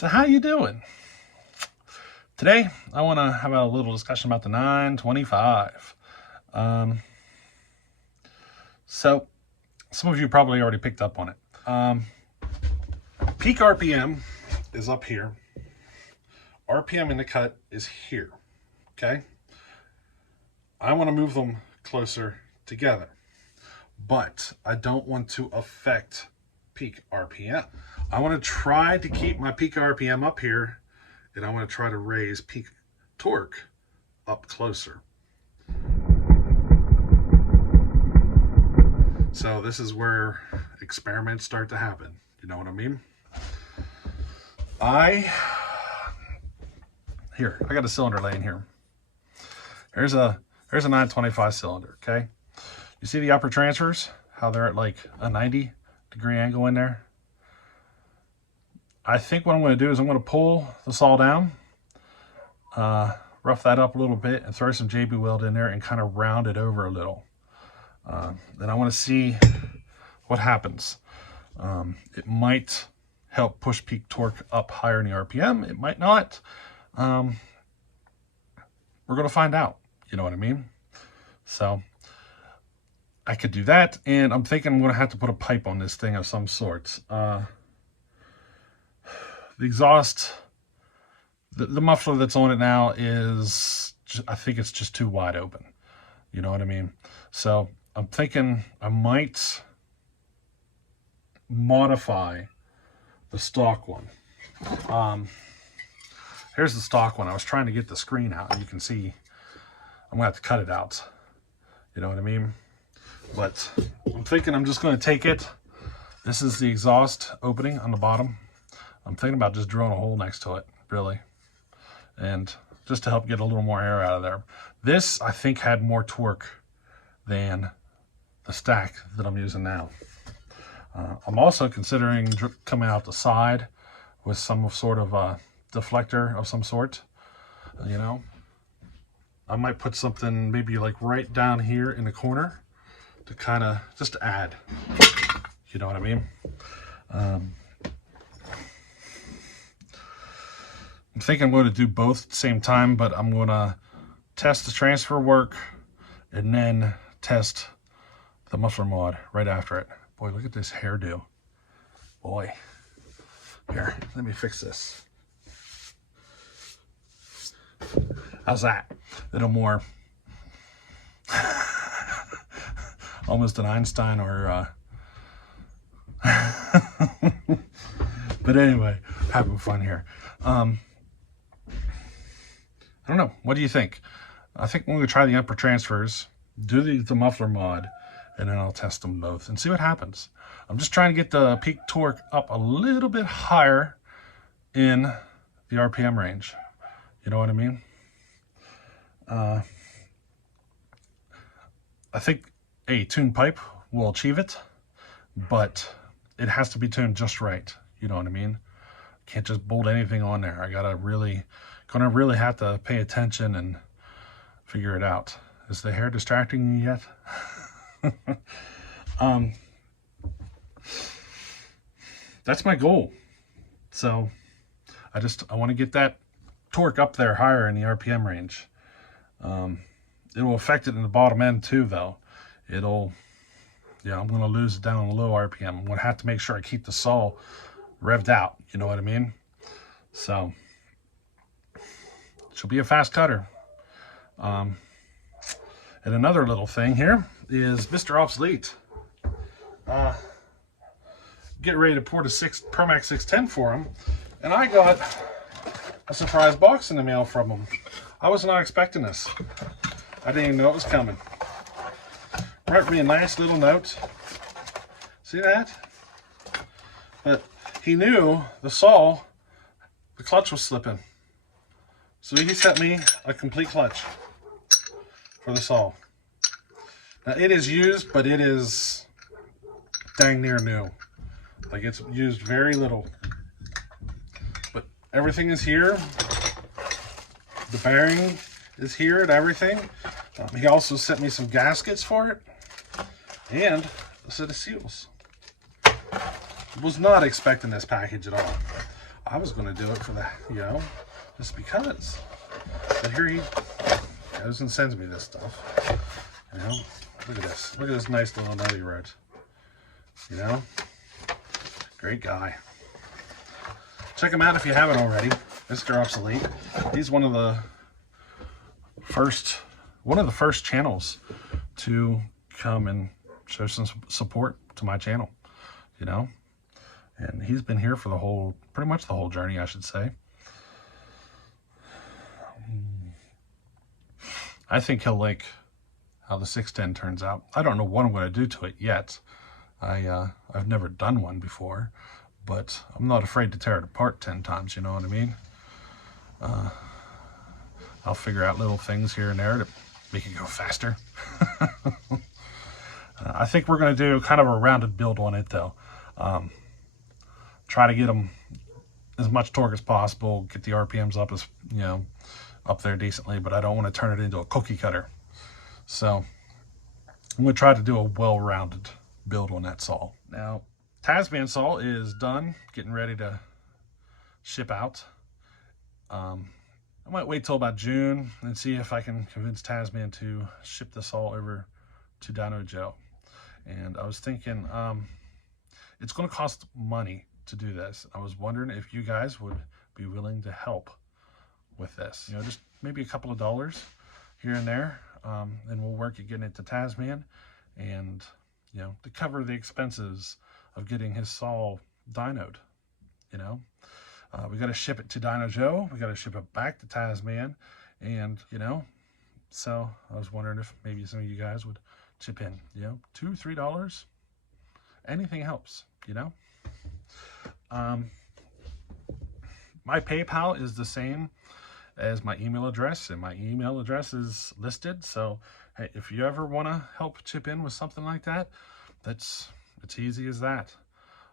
So how you doing? Today, I want to have a little discussion about the 925. So some of you probably already picked up on it. Peak RPM is up here. RPM in the cut is here, okay? I want to move them closer together, but I don't want to affect peak RPM. I want to try to keep my peak RPM up here, and I want to try to raise peak torque up closer. So this is where experiments start to happen. You know what I mean? I got a cylinder laying here. Here's a 925 cylinder, okay? You see the upper transfers, how they're at like a 90-degree angle in there? I think what I'm going to do is I'm going to pull the saw down, rough that up a little bit, and throw some JB weld in there and kind of round it over a little. Then I want to see what happens. It might help push peak torque up higher in the RPM. It might not. We're going to find out. You know what I mean? So I could do that, and I'm thinking I'm going to have to put a pipe on this thing of some sorts. The exhaust, the muffler that's on it now is, I think it's just too wide open. You know what I mean? So I'm thinking I might modify the stock one. Here's the stock one. I was trying to get the screen out, and you can see I'm gonna have to cut it out. You know what I mean? But I'm thinking I'm just gonna take it. This is the exhaust opening on the bottom. I'm thinking about just drilling a hole next to it, really. And just to help get a little more air out of there. This, I think, had more torque than the stack that I'm using now. I'm also considering coming out the side with some sort of a deflector of some sort, you know. I might put something maybe like right down here in the corner to kind of just add, you know what I mean? I'm thinking I'm going to do both at the same time, but I'm going to test the transfer work and then test the muffler mod right after it. Boy, look at this hairdo. Boy. Here, let me fix this. How's that? A little more almost an Einstein or but anyway, having fun here. I don't know. What do you think? I think I'm going to try the upper transfers, do the muffler mod, and then I'll test them both and see what happens. I'm just trying to get the peak torque up a little bit higher in the RPM range. You know what I mean? I think a tuned pipe will achieve it, but it has to be tuned just right. You know what I mean? Can't just bolt anything on there. I gonna really have to pay attention and figure it out. Is the hair distracting you yet? That's my goal. So I want to get that torque up there higher in the RPM range. It will affect it in the bottom end too, though. I'm going to lose it down on the low RPM. I'm going to have to make sure I keep the saw revved out. You know what I mean? So she'll be a fast cutter. And another little thing here is Mr. Obsolete. Get ready to port a Promax 610 for him, and I got a surprise box in the mail from him. I was not expecting this. I didn't even know it was coming. Wrote me a nice little note. See that? But he knew the clutch was slipping. So he sent me a complete clutch for the saw. Now it is used, but it is dang near new. Like, it's used very little. But everything is here. The bearing is here and everything. He also sent me some gaskets for it and a set of seals. Was not expecting this package at all. I was going to do it for the, just because. But here he goes and sends me this stuff. Look at this. Look at this nice little note he wrote. Great guy. Check him out if you haven't already. Mr. Obsolete. He's one of the first channels to come and show some support to my channel, and he's been here for pretty much the whole journey, I should say. I think he'll like how the 610 turns out. I don't know what I'm going to do to it yet. I've never done one before, but I'm not afraid to tear it apart 10 times, you know what I mean? I'll figure out little things here and there to make it go faster. I think we're going to do kind of a rounded build on it, though. Try to get them as much torque as possible, get the RPMs up up there decently, but I don't want to turn it into a cookie cutter. So I'm going to try to do a well-rounded build on that saw. Now, Tasman saw is done, getting ready to ship out. I might wait till about June and see if I can convince Tasman to ship the saw over to Dyno Joe. And I was thinking, it's going to cost money to do this. I was wondering if you guys would be willing to help with this. Just maybe a couple of dollars here and there, and we'll work at getting it to Tasman, and to cover the expenses of getting his saw dynoed. We got to ship it to Dyno Joe. We got to ship it back to Tasman, and so I was wondering if maybe some of you guys would chip in. $2, $3, anything helps. My PayPal is the same as my email address, and my email address is listed. So hey, if you ever want to help chip in with something like that, it's easy as that.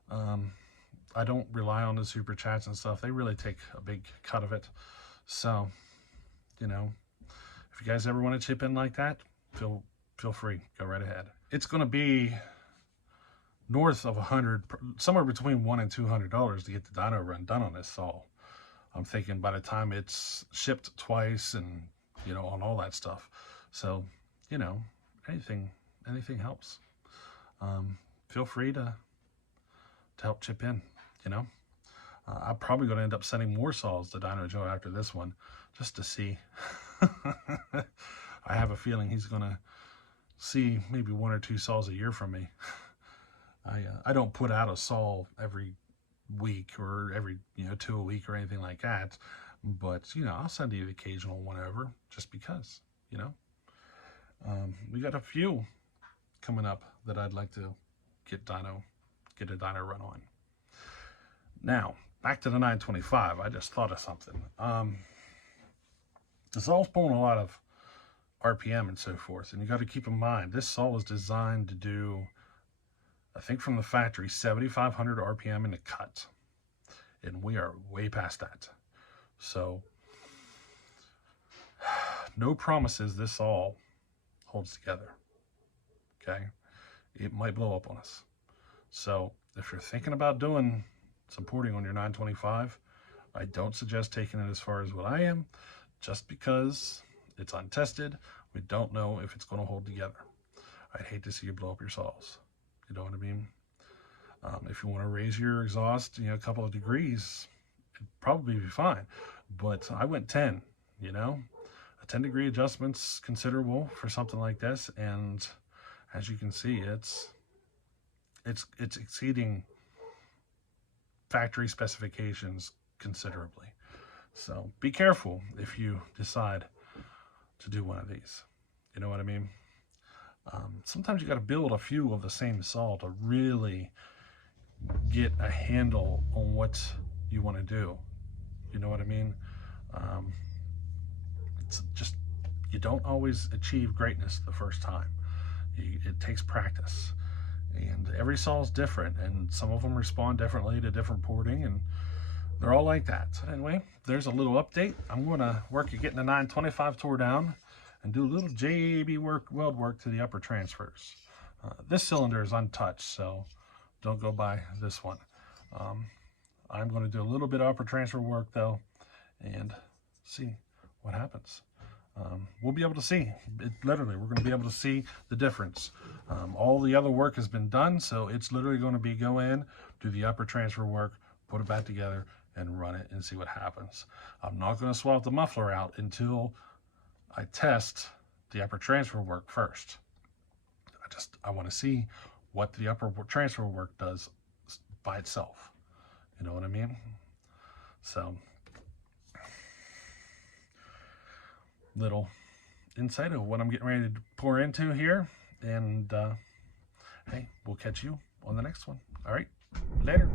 I don't rely on the super chats and stuff. They really take a big cut of it. So, if you guys ever want to chip in like that, feel free, go right ahead. It's going to be north of $100, somewhere between $100 and $200 to get the dyno run done on this saw. I'm thinking by the time it's shipped twice and on all that stuff. So anything helps. Feel free to help chip in. I'm probably going to end up sending more saws to Dyno Joe after this one, just to see. I have a feeling he's going to see maybe 1 or 2 saws a year from me. I don't put out a saw every week or every 2 a week or anything like that, but I'll send you the occasional whenever, just because. We got a few coming up that I'd like to get a dyno run on. Now back to the 925. I just thought of something. The saw's pulling a lot of RPM and so forth, and you got to keep in mind this saw is designed to do, I think from the factory, 7,500 RPM in the cut, and we are way past that. So no promises this saw holds together. Okay, it might blow up on us. So if you're thinking about doing some porting on your 925, I don't suggest taking it as far as what I am, just because it's untested. We don't know if it's going to hold together. I'd hate to see you blow up your saws. You know what I mean? If you want to raise your exhaust, a couple of degrees, it'd probably be fine. But I went 10, a 10-degree adjustment's considerable for something like this. And as you can see, it's exceeding factory specifications considerably. So be careful if you decide to do one of these. You know what I mean? Sometimes you got to build a few of the same saw to really get a handle on what you want to do. You know what I mean? It's just, you don't always achieve greatness the first time. It takes practice, and every saw is different, and some of them respond differently to different porting, and they're all like that. So anyway, there's a little update. I'm going to work at getting the 925 tore down and do a little JB weld work to the upper transfers. This cylinder is untouched, so don't go by this one. I'm going to do a little bit of upper transfer work though and see what happens. We'll be able to see it. Literally, we're going to be able to see the difference. All the other work has been done, so it's literally going to be go in, do the upper transfer work, put it back together, and run it and see what happens. I'm not going to swap the muffler out until I test the upper transfer work first. I want to see what the upper transfer work does by itself. You know what I mean? So, little insight of what I'm getting ready to pour into here. And hey, we'll catch you on the next one. All right, later.